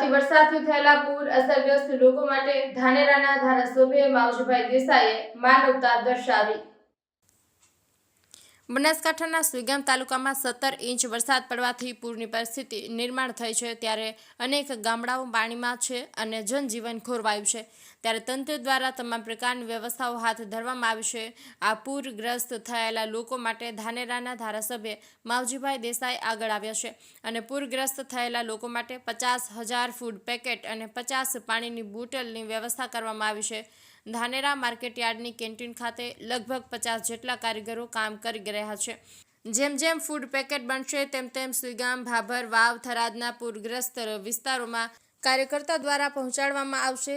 અતિ વરસાદથી થયેલા પૂર અસરગ્રસ્ત લોકો માટે ધાનેરાના ધારાસભ્ય માવજીભાઈ દેસાઈએ માનવતા દર્શાવી. બનાસકાંઠાના સુઈગામ તાલુકામાં સત્તર ઇંચ વરસાદ પડવાથી પૂરની પરિસ્થિતિ નિર્માણ થઈ છે. ત્યારે અનેક ગામડાઓ પાણીમાં છે અને જનજીવન ખોરવાયું છે. ત્યારે તંત્ર દ્વારા તમામ પ્રકારની વ્યવસ્થાઓ હાથ ધરવામાં આવી છે. આ પૂરગ્રસ્ત થયેલા લોકો માટે ધાનેરાના ધારાસભ્ય માવજીભાઈ દેસાઈ આગળ આવ્યા છે અને પૂરગ્રસ્ત થયેલા લોકો માટે પચાસ હજાર ફૂડ પેકેટ અને પચાસ પાણીની બોટલની વ્યવસ્થા કરવામાં આવી છે. ધાનેરા માર્કેટયાર્ડની કેન્ટીન ખાતે લગભગ પચાસ જેટલા કારીગરો કામ કરી રહ્યા છે. જેમ જેમ ફૂડ પેકેટ બનશે, તેમ તેમ સુઈગામ, ભાભર, વાવ, થરાદના પૂરગ્રસ્ત વિસ્તારોમાં કાર્યકર્તા દ્વારા પહોંચાડવામાં આવશે.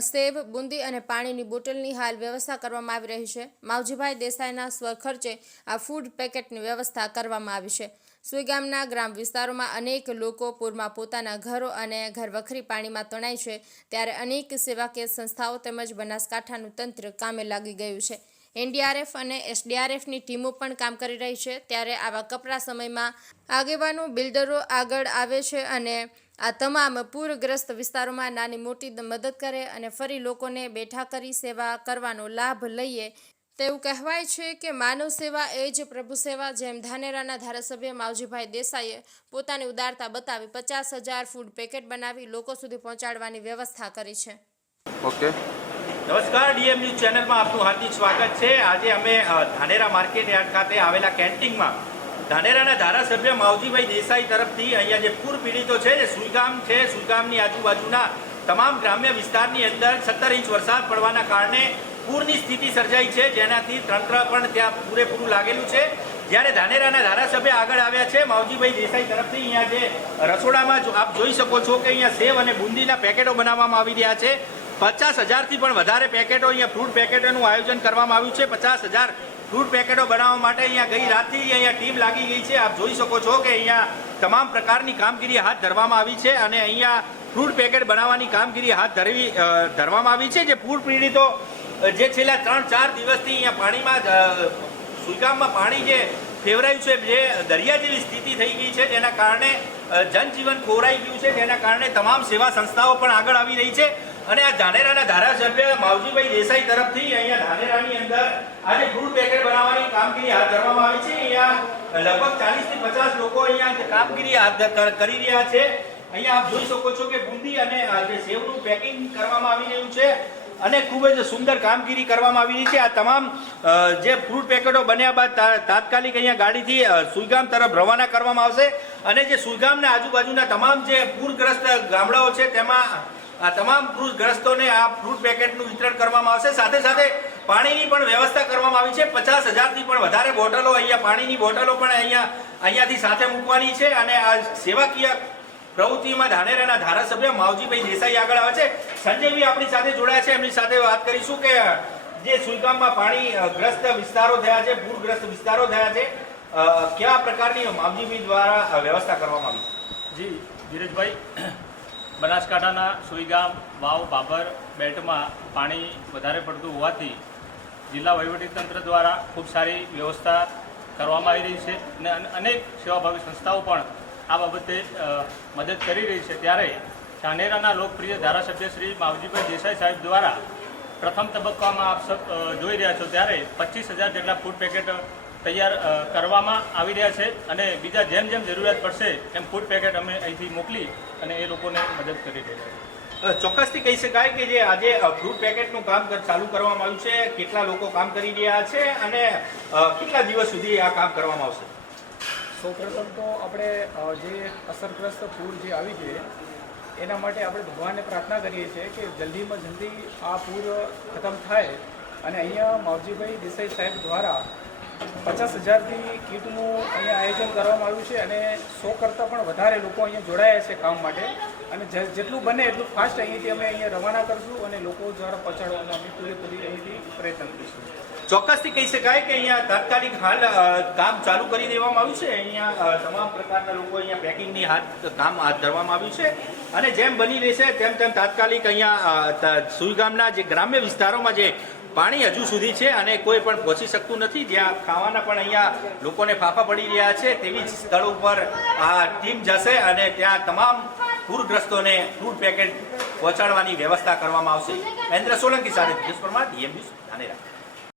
સેબ બુંદી અને પાણીની બોટલની હાલ વ્યવસ્થા કરવામાં આવી રહી છે. માવજીભાઈ દેસાઈના સ્વખર્ચે આ ફૂડ પેકેટની વ્યવસ્થા કરવામાં આવી છે. સુઈગામના ગ્રામ વિસ્તારોમાં અનેક લોકો પૂરમાં પોતાના ઘરો અને ઘરવખરી પાણીમાં તણાય છે. ત્યારે અનેક સેવાકીય સંસ્થાઓ તેમજ બનાસકાંઠાનું તંત્ર કામે લાગી ગયું છે. એનડીઆરએફ અને એસડીઆરએફની ટીમો પણ કામ કરી રહી છે. ત્યારે આવા કપરા સમયમાં આગેવાનો, બિલ્ડરો આગળ આવે છે અને આ તમામ પૂરગ્રસ્ત વિસ્તારોમાં નાની મોટી મદદ કરે અને ફરી લોકોને બેઠા કરી સેવા કરવાનો લાભ લઈએ તેવું કહેવાય છે કે માનવ સેવા એ જ પ્રભુ સેવા જેમ ધાનેરાના ધારાસભ્ય માવજીભાઈ દેસાઈએ પોતાની ઉદારતા બતાવી પચાસ હજાર ફૂડ પેકેટ બનાવી લોકો સુધી પહોંચાડવાની વ્યવસ્થા કરી છે. ઓકે. નમસ્કાર ડીએમ ન્યૂઝ ચેનલમાં આપનું હાર્દિક સ્વાગત છે. આજે અમે ધાનેરા માર્કેટ યાર્ડ ખાતે આવેલા કેન્ટીનમાં ધાનેરાના ધારાસભ્ય માવજીભાઈ દેસાઈ તરફથી અહીંયા જે પૂર પીડિતો છે જે સુઈગામ છે સુઈગામની આજુબાજુના તમામ ગ્રામ્ય વિસ્તારની અંદર સત્તર ઇંચ વરસાદ પડવાના કારણે પૂરની સ્થિતિ સર્જાઈ છે. જેનાથી તંત્ર પણ ત્યાં પૂરેપૂરું લાગેલું છે. જ્યારે ધાનેરાના ધારાસભ્ય આગળ આવ્યા છે, માવજીભાઈ દેસાઈ તરફથી અહીંયા જે રસોડામાં આપ જોઈ શકો છો કે અહીંયા સેવ અને બુંદીના પેકેટો બનાવવામાં આવી રહ્યા છે. પચાસ હજારથી પણ વધારે પેકેટો અહીંયા ફ્રૂટ પેકેટોનું આયોજન કરવામાં આવ્યું છે. પચાસ હજાર ફ્રૂટ પેકેટો બનાવવા માટે અહીંયા ગઈ રાતથી અહીંયા ટીમ લાગી ગઈ છે. આપ જોઈ શકો છો કે અહીંયા તમામ પ્રકારની કામગીરી હાથ ધરવામાં આવી છે અને અહીંયા ફ્રૂટ પેકેટ બનાવવાની કામગીરી હાથ ધરવી ધરવામાં આવી છે. જે પૂર પીડિતો જે છેલ્લા ત્રણ, ચાર દિવસથી અહીંયા પાણીમાં સુઈગામમાં પાણી જે ફેવરાયું છે, જે દરિયા જેવી સ્થિતિ થઈ ગઈ છે, જેના કારણે જનજીવન ખોરાઈ ગયું છે, જેના કારણે તમામ સેવા સંસ્થાઓ પણ આગળ આવી રહી છે. અને આ ધાનેરાના ધારાસભ્ય માવજીભાઈ દેસાઈ તરફથી અહીંયા ધાનેરાની અંદર આજે ફૂડ પેકેટ બનાવવાની કામગીરી હાથ ધરવામાં આવી છે. અહીંયા લગભગ ચાલીસથી પચાસ લોકો અહીંયા કામગીરી હાથ કરી રહ્યા છે. અહીંયા આપ જોઈ શકો છો કે બુંદી અને જે સેવનું પેકિંગ કરવામાં આવી રહ્યું છે. અને ખૂબ જ સુંદર કામગીરી કરવામાં આવી રહી છે. આ તમામ જે ફ્રૂટ પેકેટો બન્યા બાદ તાત્કાલિક અહીંયા ગાડીથી સુઈગામ તરફ રવાના કરવામાં આવશે. અને જે સુઈગામના આજુબાજુના તમામ જે પૂરગ્રસ્ત ગામડાઓ છે, તેમાં આ તમામ પૂરગ્રસ્તોને આ ફ્રૂટ પેકેટનું વિતરણ કરવામાં આવશે. સાથે સાથે પાણીની પણ વ્યવસ્થા કરવામાં આવી છે. પચાસ હજારથી પણ વધારે બોટલો અહીંયા પાણીની બોટલો પણ અહીંયા, અહીંયાથી સાથે મૂકવાની છે. અને આ સેવાકીય પ્રવૃત્તિમાં ધાનેરાના ધારાસભ્ય માવજીભાઈ દેસાઈ આગળ આવે છે. સંજયભાઈ આપણી સાથે જોડાયા છે. એમની સાથે વાત કરીશું કે, જે સુઈગામમાં પાણી ગ્રસ્ત વિસ્તારો થયા છે, પૂરગ્રસ્ત વિસ્તારો થયા છે કયા પ્રકારની માવજીભાઈ દ્વારા વ્યવસ્થા કરવામાં આવી? છે જી, ધીરજભાઈ, બનાસકાંઠાના સુઈગામ, વાવ, બાબર બેલ્ટમાં પાણી વધારે પડતું હોવાથી જિલ્લા વહીવટીતંત્ર દ્વારા ખૂબ સારી વ્યવસ્થા કરવામાં આવી રહી છે અન- અનેક સેવાભાવી સંસ્થાઓ પણ આ બાબતે મદદ કરી રહી છે. ત્યારે ધાનેરાના લોકપ્રિય ધારાસભ્ય શ્રી માવજીભાઈ દેસાઈ સાહેબ દ્વારા પ્રથમ તબક્કામાં આપ જોઈ રહ્યા છો. ત્યારે પચીસ હજાર જેટલા ફૂડ પેકેટ તૈયાર કરવામાં આવી રહ્યા છે અને બીજા જેમ જેમ જરૂરિયાત પડશે એમ ફૂડ પેકેટ અમે અહીંથી મોકલી અને એ લોકોને મદદ કરી રહ્યા છીએ. ચોક્કસથી કહી શકાય કે જે આજે ફ્રૂટ પેકેટનું કામ ચાલુ કરવામાં આવ્યું છે, કેટલા લોકો કામ કરી રહ્યા છે અને કેટલા દિવસ સુધી આ કામ કરવામાં આવશે? સૌપ્રથમ તો આપણે જે અસરગ્રસ્ત પૂર જે આવી છે, એના માટે આપણે ભગવાનને પ્રાર્થના કરીએ છીએ કે જલ્દીમાં જલ્દી આ પૂર ખતમ થાય. અને અહીંયા માવજીભાઈ દેસાઈ સાહેબ દ્વારા પચાસ હજારથી કીટનું અહીંયા આયોજન કરવામાં આવ્યું છે અને સો કરતાં પણ વધારે લોકો અહીંયા જોડાયા છે કામ માટે. અને જેટલું બને એટલું ફાસ્ટ અહીંથી અમે અહીંયા રવાના કરશું અને લોકો દ્વારા પહોંચાડવાનો અમે પૂરેપૂરી અહીંથી પ્રયત્ન કરીશું. ચોક્કસથી કહી શકાય કે અહીંયા તાત્કાલિક હાલ કામ ચાલુ કરી દેવામાં આવ્યું છે. અહીંયા તમામ પ્રકારના લોકો અહીંયા પેકિંગની હાથ, કામ હાથ ધરવામાં આવ્યું છે. અને જેમ બની રહેશે તેમ તેમ તાત્કાલિક અહીંયા સુઈગામના જે ગ્રામ્ય વિસ્તારોમાં જે પાણી હજુ સુધી છે અને કોઈ પણ પહોંચી શકતું નથી. જ્યાં ખાવાના પણ અહીંયા લોકોને ફાફા પડી રહ્યા છે તેવી જ સ્થળ ઉપર આ ટીમ જશે અને ત્યાં તમામ પૂરગ્રસ્તોને ફૂડ પેકેટ પહોંચાડવાની વ્યવસ્થા કરવામાં આવશે. મહેન્દ્ર સોલંકી સાથે દિનેશ પરમાર ડીએમ ન્યૂઝ ધાનેરા